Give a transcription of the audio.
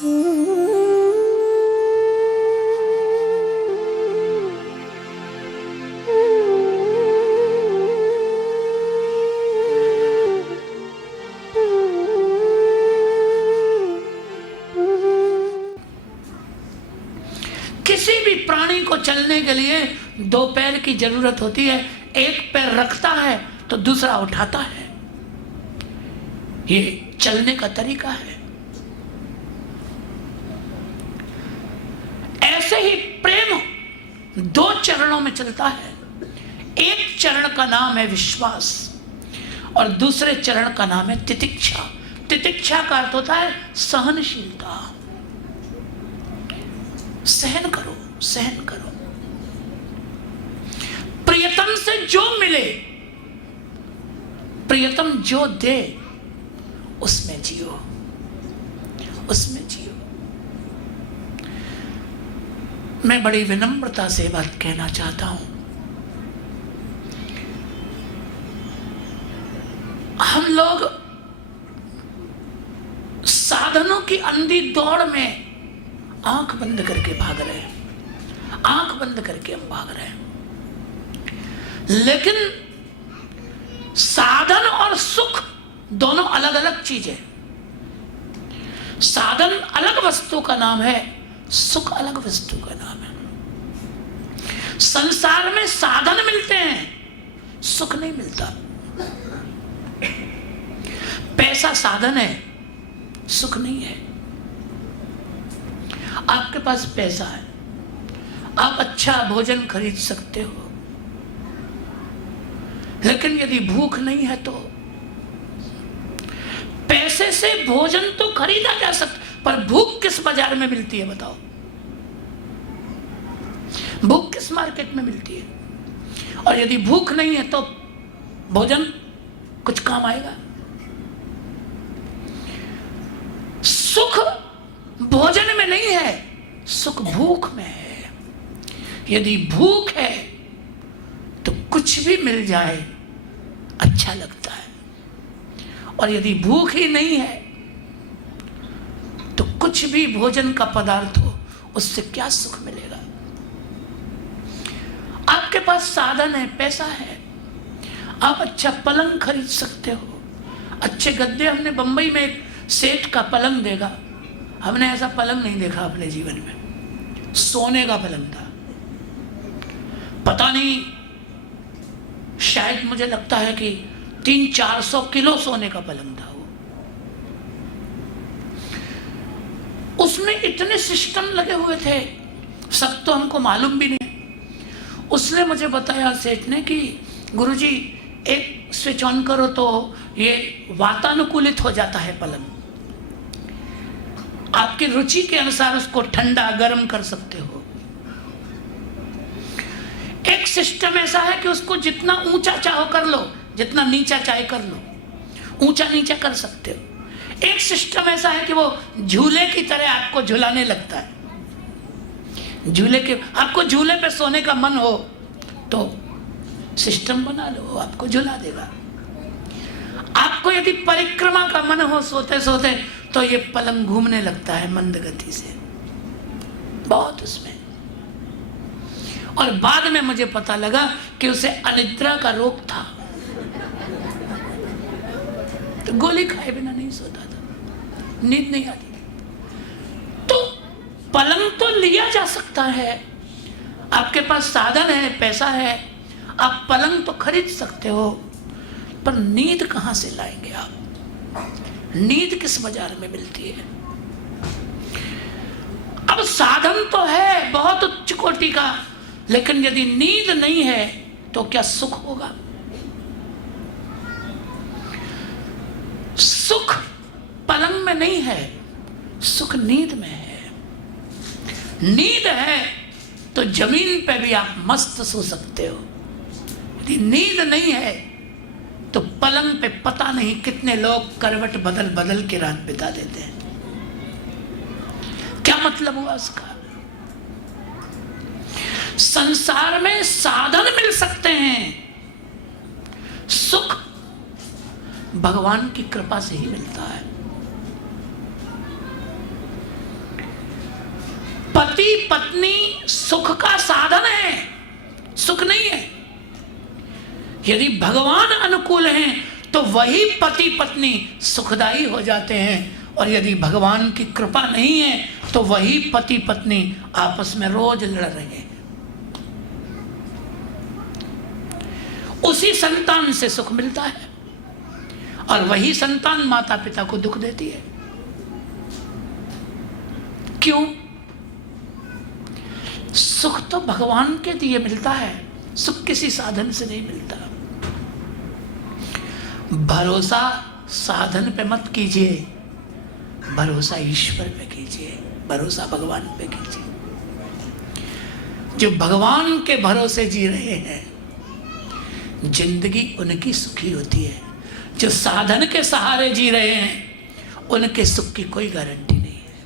किसी भी प्राणी को चलने के लिए दो पैर की जरूरत होती है। एक पैर रखता है तो दूसरा उठाता है। ये चलने का तरीका है। ऐसे ही प्रेम दो चरणों में चलता है। एक चरण का नाम है विश्वास और दूसरे चरण का नाम है तितिक्षा। तितिक्षा का अर्थ होता है सहनशीलता। सहन करो, सहन करो। प्रियतम से जो मिले, प्रियतम जो दे, उसमें जियो, उसमें जियो। मैं बड़ी विनम्रता से बात कहना चाहता हूं। हम लोग साधनों की अंधी दौड़ में आंख बंद करके भाग रहे हैं, आंख बंद करके हम भाग रहे हैं। लेकिन साधन और सुख दोनों अलग अलग चीजें। साधन अलग वस्तु का नाम है, सुख अलग वस्तु का नाम है। संसार में साधन मिलते हैं, सुख नहीं मिलता। पैसा साधन है, सुख नहीं है। आपके पास पैसा है, आप अच्छा भोजन खरीद सकते हो, लेकिन यदि भूख नहीं है तो पैसे से भोजन तो खरीदा जा सकता, पर भूख किस बाजार में मिलती है बताओ? भूख किस मार्केट में मिलती है? और यदि भूख नहीं है तो भोजन कुछ काम आएगा? सुख भोजन में नहीं है, सुख भूख में है। यदि भूख है तो कुछ भी मिल जाए अच्छा लगता है, और यदि भूख ही नहीं है तो कुछ भी भोजन का पदार्थ हो उससे क्या सुख मिलेगा? आपके पास साधन है, पैसा है, आप अच्छा पलंग खरीद सकते हो, अच्छे गद्दे। हमने बंबई में एक सेठ का पलंग देखा, हमने ऐसा पलंग नहीं देखा अपने जीवन में। सोने का पलंग था, पता नहीं, शायद मुझे लगता है कि 300-400 किलो सोने का पलंग था वो। उसमें इतने सिस्टम लगे हुए थे, सब तो हमको मालूम भी नहीं। उसने मुझे बताया सेठ ने कि गुरुजी एक स्विच ऑन करो तो ये वातानुकूलित हो जाता है पलंग, आपकी रुचि के अनुसार उसको ठंडा गर्म कर सकते हो। एक सिस्टम ऐसा है कि उसको जितना ऊंचा चाहो कर लो, जितना नीचा चाहे कर लो, ऊंचा नीचा कर सकते हो। एक सिस्टम ऐसा है कि वो झूले की तरह आपको झुलाने लगता है। झूले के, आपको झूले पे सोने का मन हो तो सिस्टम बना लो, आपको झुला देगा। आपको यदि परिक्रमा का मन हो सोते सोते तो ये पलंग घूमने लगता है मंद गति से, बहुत उसमें। और बाद में मुझे पता लगा कि उसे अनिद्रा का रोग था, तो गोली खाए बिना नहीं सोता था, नींद नहीं आती थी। तो पलंग तो लिया जा सकता है, आपके पास साधन है, पैसा है, आप पलंग तो खरीद सकते हो, पर नींद कहां से लाएंगे आप? नींद किस बाजार में मिलती है? अब साधन तो है बहुत उच्च कोटि का, लेकिन यदि नींद नहीं है तो क्या सुख होगा? सुख पलंग में नहीं है, सुख नींद में है। नींद है तो जमीन पे भी आप मस्त सो सकते हो। यदि नींद नहीं है तो पलंग पे पता नहीं कितने लोग करवट बदल बदल के रात बिता देते हैं। क्या मतलब हुआ उसका? संसार में साधन मिल सकते हैं, सुख भगवान की कृपा से ही मिलता है। पति पत्नी सुख का साधन है, सुख नहीं है। यदि भगवान अनुकूल हैं तो वही पति पत्नी सुखदायी हो जाते हैं, और यदि भगवान की कृपा नहीं है तो वही पति पत्नी आपस में रोज लड़ रहे हैं। उसी संतान से सुख मिलता है और वही संतान माता पिता को दुख देती है। क्यों? सुख तो भगवान के दिए मिलता है, सुख किसी साधन से नहीं मिलता। भरोसा साधन पे मत कीजिए, भरोसा ईश्वर पे कीजिए, भरोसा भगवान पे कीजिए। जो भगवान के भरोसे जी रहे हैं जिंदगी उनकी सुखी होती है। जो साधन के सहारे जी रहे हैं उनके सुख की कोई गारंटी नहीं है।